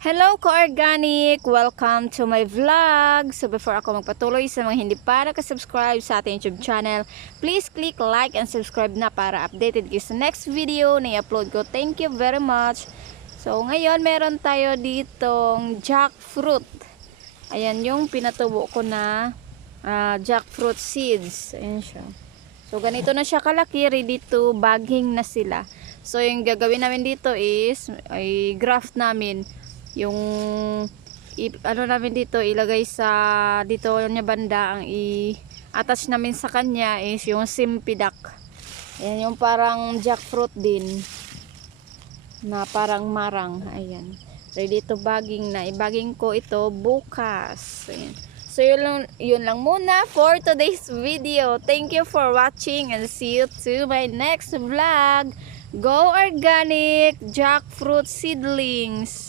Hello ka-organic! Welcome to my vlog! So before ako magpatuloy sa mga hindi pa nakasubscribe sa ating YouTube channel, please click like and subscribe na para updated kayo sa next video na i-upload ko. Thank you very much! So ngayon meron tayo ditong jackfruit. Ayan yung pinatubo ko na jackfruit seeds. Ayan siya. So ganito na siya kalaki, ready to bagging na sila. So yung gagawin namin dito is ay graft namin yung ano namin dito, ilagay sa dito niya banda, ang i-attach namin sa kanya is yung simpidak. Ayan yung parang jackfruit din na parang marang. Ayan, ready to bagging na. I-bagging ko ito bukas. Ayan. So yun lang muna for today's video. Thank you for watching and see you to my next vlog. Go organic jackfruit seedlings.